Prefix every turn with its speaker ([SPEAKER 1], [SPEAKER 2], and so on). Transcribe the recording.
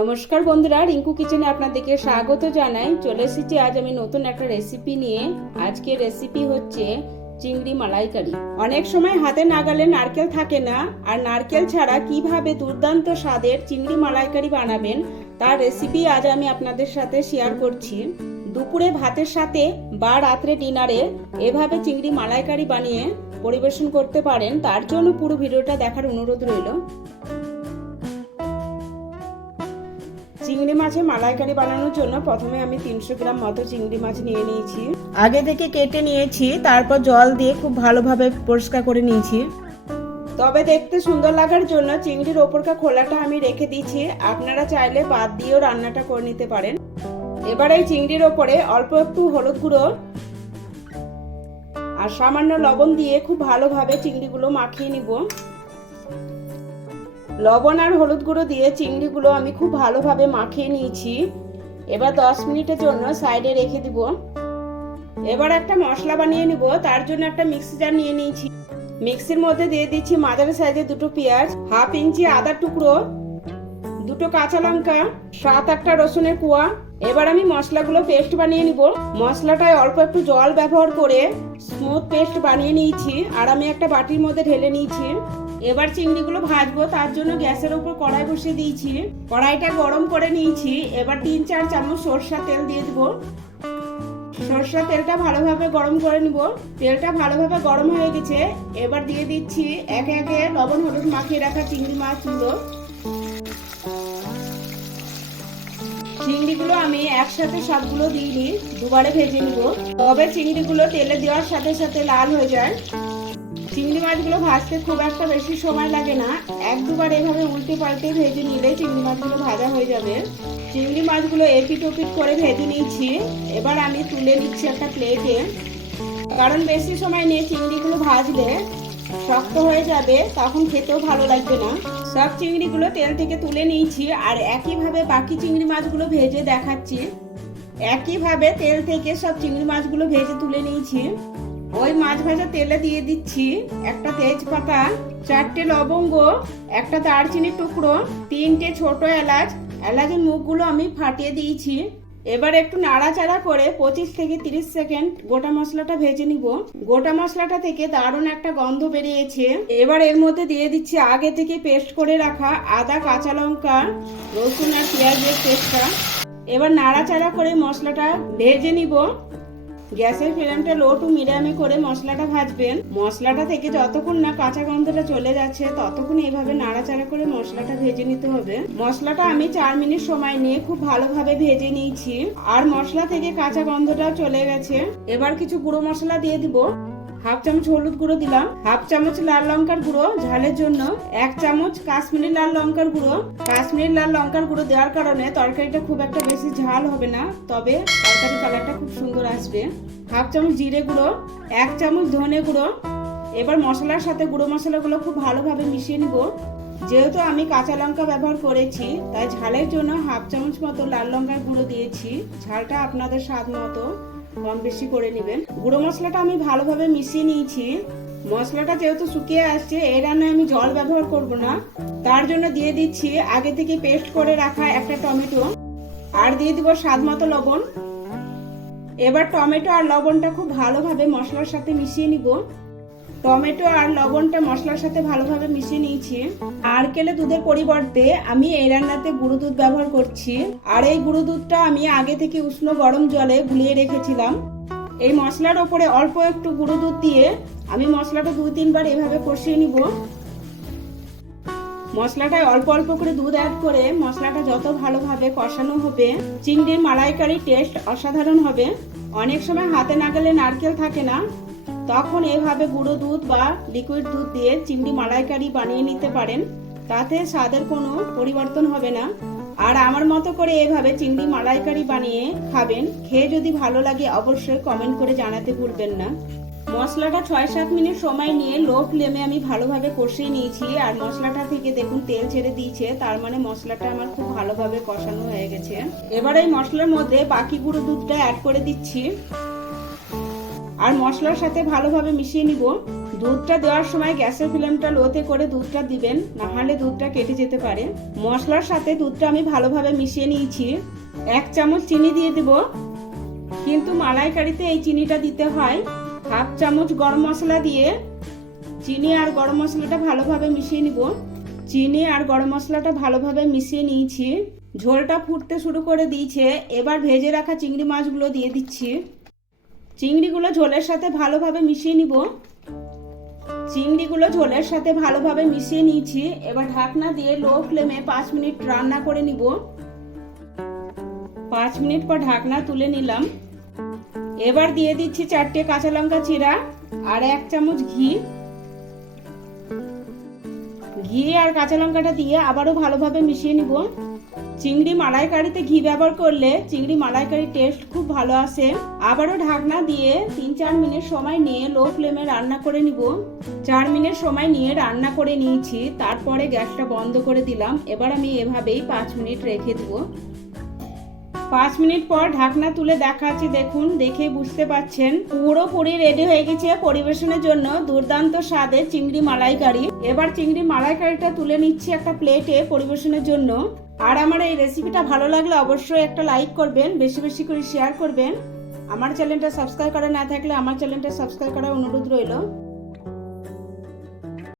[SPEAKER 1] নমস্কার বন্ধুরা, রিঙ্কু কিচেনে আপনাদেরকে স্বাগত জানাই। চলে এসেছি, আজ আমি নতুন একটা রেসিপি নিয়ে। আজকে রেসিপি হচ্ছে চিংড়ি মালাইকারি। অনেক সময় হাতে নাগালে নারকেল থাকে না, আর নারকেল ছাড়া কীভাবে দুর্দান্ত স্বাদের চিংড়ি মালাইকারি বানাবেন, তার রেসিপি আজ আমি আপনাদের সাথে শেয়ার করছি। দুপুরে ভাতের সাথে বা রাত্রে ডিনারে এভাবে চিংড়ি মালাইকারি বানিয়ে পরিবেশন করতে পারেন। তার জন্য পুরো ভিডিওটা দেখার অনুরোধ রইল। চিংড়ি মাছে মালাইকারি বানানোর জন্য প্রথমে আমি তিনশো গ্রাম মতো চিংড়ি মাছ নিয়ে নিয়েছি। আগে থেকে কেটে নিয়েছি, তারপর জল দিয়ে খুব ভালোভাবে পরিষ্কার করে নিয়েছি। তবে দেখতে সুন্দর লাগার জন্য চিংড়ির ওপরকার খোলাটা আমি রেখে দিয়েছি। আপনারা চাইলে বাদ দিয়েও রান্নাটা করে নিতে পারেন। এবার এই চিংড়ির ওপরে অল্প একটু হলুদ গুঁড়ো আর সামান্য লবণ দিয়ে খুব ভালোভাবে চিংড়িগুলো মাখিয়ে নিব। লবণ আর হলুদ গুঁড়ো দিয়ে চিংড়িগুলো আমি খুব ভালোভাবে মাখিয়ে নিয়েছি। এবার দশ মিনিটের জন্য সাইডে রেখে দিব। এবার একটা মশলা বানিয়ে নিব, তার জন্য একটা মিক্সি জার নিয়ে নিয়েছি। মিক্সির মধ্যে দিয়ে দিচ্ছি মাঝারি সাইজের দুটো পেঁয়াজ, হাফ ইঞ্চি আদা টুকরো, দুটো কাঁচা লঙ্কা, সাত আটটা রসুনের কুয়া। এবার আমি মশলাগুলো পেস্ট বানিয়ে নিব। মশলাটায় অল্প একটু জল ব্যবহার করে স্মুথ পেস্ট বানিয়ে নিয়েছি, আর আমি একটা বাটির মধ্যে ঢেলে নিয়েছি। এবার চিংড়িগুলো ভাজবো, তার জন্য গ্যাসের উপর কড়াই বসিয়ে দিয়েছি। কড়াইটা গরম করে নিয়েছি, এবার তিন চার চামচ সরষা তেল দিয়ে দেবো। সরষা তেলটা ভালোভাবে গরম করে নিব। তেলটা ভালোভাবে গরম হয়ে গেছে, এবার দিয়ে দিচ্ছি একে একে লবণ হলুদ মাখিয়ে রাখা চিংড়ি মাছগুলো। চিংড়িগুলো আমি একসাথে সবগুলো দিইনি দুবারে ভেজে নিব। তবে চিংড়িগুলো তেলে দেওয়ার সাথে সাথে লাল হয়ে যায়। চিংড়ি মাছগুলো ভাজতে খুব একটা বেশি সময় লাগে না। এক দুবার এভাবে উল্টে পাল্টে ভেজে নিলে চিংড়ি মাছগুলো ভাজা হয়ে যাবে। চিংড়ি মাছগুলো এপিট ওপিট করে ভেজে নিয়েছি। এবার আমি তুলে নিচ্ছি একটা প্লেটে কারণ বেশি সময় নিয়ে চিংড়িগুলো ভাজলে শক্ত হয়ে যাবে, তখন খেতেও ভালো লাগবে না। সব চিংড়িগুলো তেল থেকে তুলে নিয়েছি আর একইভাবে বাকি চিংড়ি মাছগুলো ভেজে দেখাচ্ছি। একইভাবে তেল থেকে সব চিংড়ি মাছগুলো ভেজে তুলে নিয়েছি। ওই মাছ ভাজা তেলে দিয়ে দিচ্ছি। একটা তেজপাতা, চারটে লবঙ্গ, একটা দারচিনির টুকরো, তিনটে ছোট এলাচ। এলাচের মুখগুলো আমি ফাটিয়ে দিয়েছি। এবার একটু নাড়াচাড়া করে পঁচিশ থেকে তিরিশ সেকেন্ড গোটা মশলাটা ভেজে নিব। গোটা মশলাটা থেকে দারুণ একটা গন্ধ বেরিয়েছে। এবার এর মধ্যে দিয়ে দিচ্ছি আগে থেকে পেস্ট করে রাখা আদা, কাঁচা লঙ্কা, রসুন আর পেঁয়াজের পেস্টটা। এবার নাড়াচাড়া করে মশলাটা ভেজে নিব। গ্যাসের ফ্লেমটা লো টু মিডিয়ামে করে মশলাটা ভাজবেন। মশলাটা থেকে যতক্ষণ না কাঁচা গন্ধটা চলে যাচ্ছে, ততক্ষণ এইভাবে নাড়াচাড়া করে মশলাটা ভেজে নিতে হবে। মশলাটা আমি চার মিনিট সময় নিয়ে খুব ভালোভাবে ভেজে নিয়েছি। আর মশলা থেকে কাঁচা গন্ধটাও চলে গেছে। এবার কিছু গুঁড়ো মশলা দিয়ে দিব। হাফ চামচ হলুদ গুঁড়ো দিলাম, হাফ চামচ লাল লঙ্কার গুঁড়ো ঝালের জন্য, এক চামচ কাশ্মীরি লাল লঙ্কার গুঁড়ো। কাশ্মীরি লাল লঙ্কার গুঁড়ো দেওয়ার কারণে তরকারিটা খুব একটা বেশি ঝাল হবে না, তবে তরকারি কালারটা খুব সুন্দর আসবে। হাফ চামচ জিরে গুঁড়ো, এক চামচ ধনে গুঁড়ো। এবার মশলার সাথে গুঁড়ো মশলাগুলো খুব ভালোভাবে মিশিয়ে নিব। যেহেতু আমি কাঁচা লঙ্কা ব্যবহার করেছি, তাই ঝালের জন্য হাফ চামচ মতো লাল লঙ্কার গুঁড়ো দিয়েছি। ঝালটা আপনাদের স্বাদ মতো কম বেশি করে নেবেন। গুঁড়ো মশলাটা আমি ভালোভাবে মিশিয়ে নিয়েছি। মশলাটা যেহেতু শুকিয়ে আসছে এই রান্নায় আমি জল ব্যবহার করব না। তার জন্য দিয়ে দিচ্ছি আগে থেকে পেস্ট করে রাখা একটা টমেটো আর দিয়ে দিব স্বাদ মতো লবণ। এবার টমেটো আর লবণটা খুব ভালোভাবে মশলার সাথে মিশিয়ে নিব। টমেটো আর লবণটা মশলার সাথে ভালোভাবে মিশিয়ে নিয়েছি। নারকেলে দুধের পরিবর্তে আমি এই রান্নাতে গুঁড়ো দুধ ব্যবহার করছি। আর এই গুঁড়ো দুধটা আমি আগে থেকে উষ্ণ গরম জলে গুলিয়ে রেখেছিলাম। এই মশলার ওপরে অল্প একটু গুঁড়ো দুধ দিয়ে আমি মশলাটা দুই তিনবার এভাবে কষিয়ে নিব। মশলাটায় অল্প অল্প করে দুধ অ্যাড করে মশলাটা যত ভালোভাবে কষানো হবে, চিংড়ির মালাইকারি টেস্ট অসাধারণ হবে। অনেক সময় হাতে নাগালে নারকেল থাকে না তখন এভাবে গুঁড়ো দুধ বা লিকুইড দুধ দিয়ে চিংড়ি মালাইকারি বানিয়ে নিতে পারেন। তাতে স্বাদের কোনো পরিবর্তন হবে না। আর আমার মতো করে এভাবে চিংড়ি মালাইকারি বানিয়ে খাবেন, খেয়ে যদি ভালো লাগে অবশ্যই কমেন্ট করে জানাতে ভুলবেন না। মশলাটা ছয় সাত মিনিট সময় নিয়ে লো ফ্লেমে আমি ভালোভাবে কষিয়ে নিয়েছি। আর মশলাটা থেকে দেখুন, তেল ছেড়ে দিয়েছে। তার মানে মশলাটা আমার খুব ভালোভাবে কষানো হয়ে গেছে। এবার এই মশলার মধ্যে বাকি গুঁড়ো দুধটা অ্যাড করে দিচ্ছি। আর মশলার সাথে ভালোভাবে মিশিয়ে নিব। দুধটা দেওয়ার সময় গ্যাসের ফ্লেমটা লোতে করে দুধটা দিবেন, না হলে দুধটা কেটে যেতে পারে। মশলার সাথে দুধটা আমি ভালোভাবে মিশিয়ে নিয়েছি। এক চামচ চিনি দিয়ে দেব। কিন্তু মালাইকারিতে এই চিনিটা দিতে হয়। হাফ চামচ গরম মশলা দিয়ে চিনি আর গরম মশলাটা ভালোভাবে মিশিয়ে নিব। চিনি আর গরম মশলাটা ভালোভাবে মিশিয়ে নিয়েছি। ঝোলটা ফুটতে শুরু করে দিয়েছে। এবার ভেজে রাখা চিংড়ি মাছগুলো দিয়ে দিচ্ছি। চিংড়িগুলো ঝোলের সাথে ভালোভাবে মিশিয়ে নিব। চিংড়িগুলো ঝোলের সাথে ভালোভাবে মিশিয়ে নিয়েছি। এবার ঢাকনা দিয়ে লো ফ্লেমে পাঁচ মিনিট রান্না করে নিব। পাঁচ মিনিট পর ঢাকনা তুলে নিলাম। এবার দিয়ে দিচ্ছি চারটে কাঁচা লঙ্কা চিরা আর এক চামচ ঘি। ঘি আর কাঁচা লঙ্কাটা দিয়ে আবারও ভালোভাবে মিশিয়ে নিব। চিংড়ি মালাইকারিতে ঘি ব্যবহার করলে চিংড়ি মালাইকারি টেস্ট খুব ভালো আসে। আবারও ঢাকনা দিয়ে তিন চার মিনিট সময় নিয়ে লো ফ্লেমে রান্না করে নিব। চার মিনিট সময় নিয়ে রান্না করে নিয়েছি, তারপরে গ্যাসটা বন্ধ করে দিলাম। এবার আমি এভাবেই পাঁচ মিনিট রেখে দেবো। পাঁচ মিনিট পর ঢাকনা তুলে দেখাচ্ছি, দেখুন, দেখে বুঝতে পাচ্ছেন। পুরোপুরি রেডি হয়ে গেছে পরিবেশনের জন্য দুর্দান্ত স্বাদে চিংড়ি মালাইকারি। এবার চিংড়ি মালাইকারিটা তুলে নিচ্ছি একটা প্লেটে পরিবেশনের জন্য। আর আমার এই রেসিপিটা ভালো লাগলে অবশ্যই একটা লাইক করবেন, বেশি বেশি করে শেয়ার করবেন। আমার চ্যানেলটা সাবস্ক্রাইব করা না থাকলে আমার চ্যানেলটা সাবস্ক্রাইব করার অনুরোধ রইল।